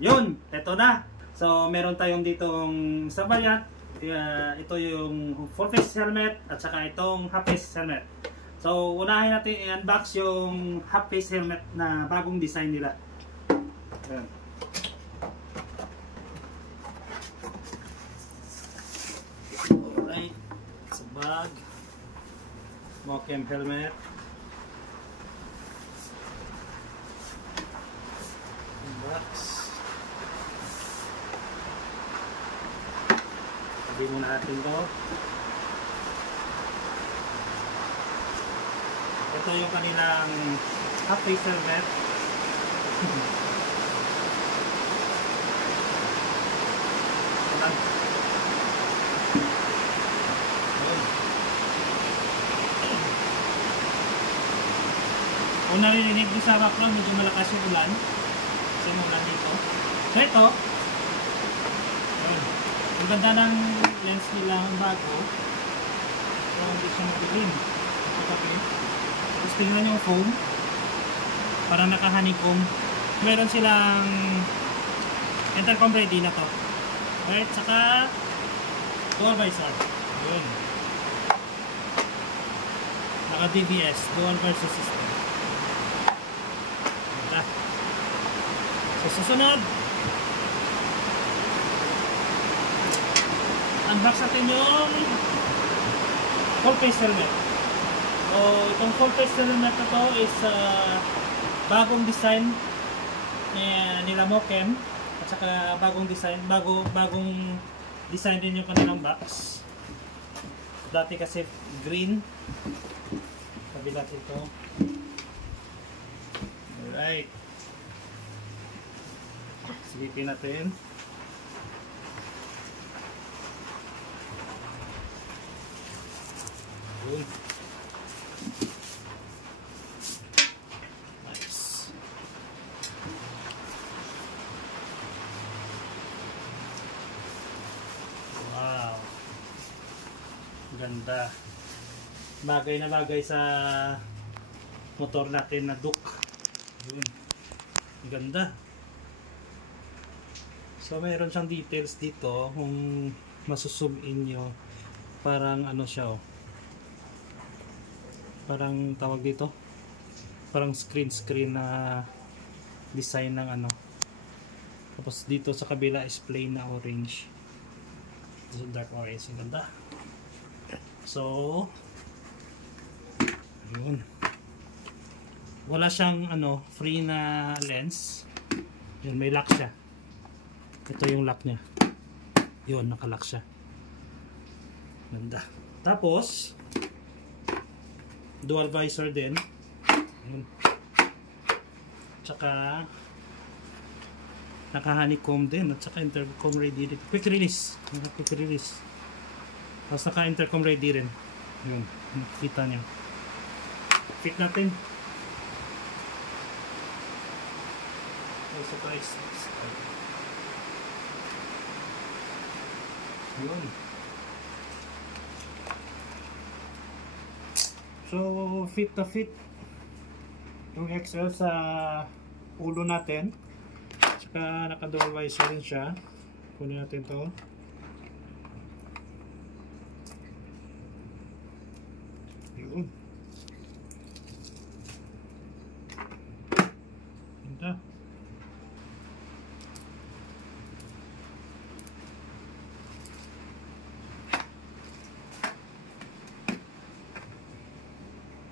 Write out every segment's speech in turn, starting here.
Yun, eto na. So, meron tayong ditong sa variant. Ito yung full face helmet at saka itong half face helmet. So, unahin natin i-unbox yung half face helmet na bagong design nila. Ayan. Alright. Sa bag. Mochem helmet. Unbox. Sabi muna natin to. Ito yung kanilang half face helmet. Kung narinig nyo sa background, medyo malakas yung ulan. Kasi umulan dito. So ito, ang ganda ng lens nila ang bago. So hindi siya matilim. Tapos tingnan yung foam. Parang naka-honeycomb. Meron silang intercom ready na to. Right, saka dual visor. Yun. Naka DBS, dual visor system. So susunod, unbox natin yung full face helmet. So itong full face helmet na to is bagong design nila Mochem at saka bagong design din yung kanilang box. Dati kasi green, kabila ito. Alright, silipin natin. Good. Nice. Wow. Ganda. Bagay na bagay sa motor natin na Duke. Yun. Ganda. So mayroon siyang details dito kung masusum in nyo. Parang ano siya, oh. Parang tawag dito, parang screen na design ng ano. Tapos dito sa kabila is plain na orange. This is dark orange. Ang ganda. So yun. Wala siyang ano, free na lens. Yun, may lock siya. Ito yung lock niya. Yun, nakalock siya. Ganda. Tapos dual visor din. Yun. Tsaka naka-honeycomb din. At saka intercom ready din. Quick release. Quick release. Tapos naka-intercom ready rin. Yun. Kita niyo. Fit natin. Oh, surprise. Yun. So fit na fit yung XL sa ulo natin. Tsaka naka-dual visor rin siya. Kunin natin to. Yun. Ganda.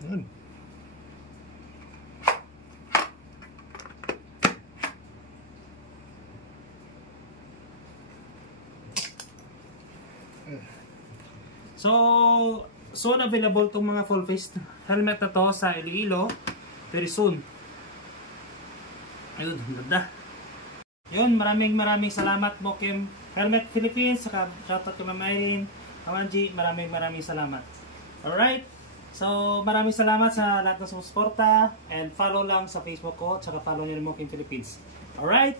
Yun. So soon available tong mga full face helmet na to sa Iloilo very soon. Ayun, ganda. Yun, maraming salamat Mochem Helmet Philippines, saka shoutout kay Ma'am Irene, Kamanji, maraming salamat. Alright, so maraming salamat sa lahat ng sumusuporta, and follow lang sa Facebook ko, saka follow nyo rin Mochem Philippines. Alright?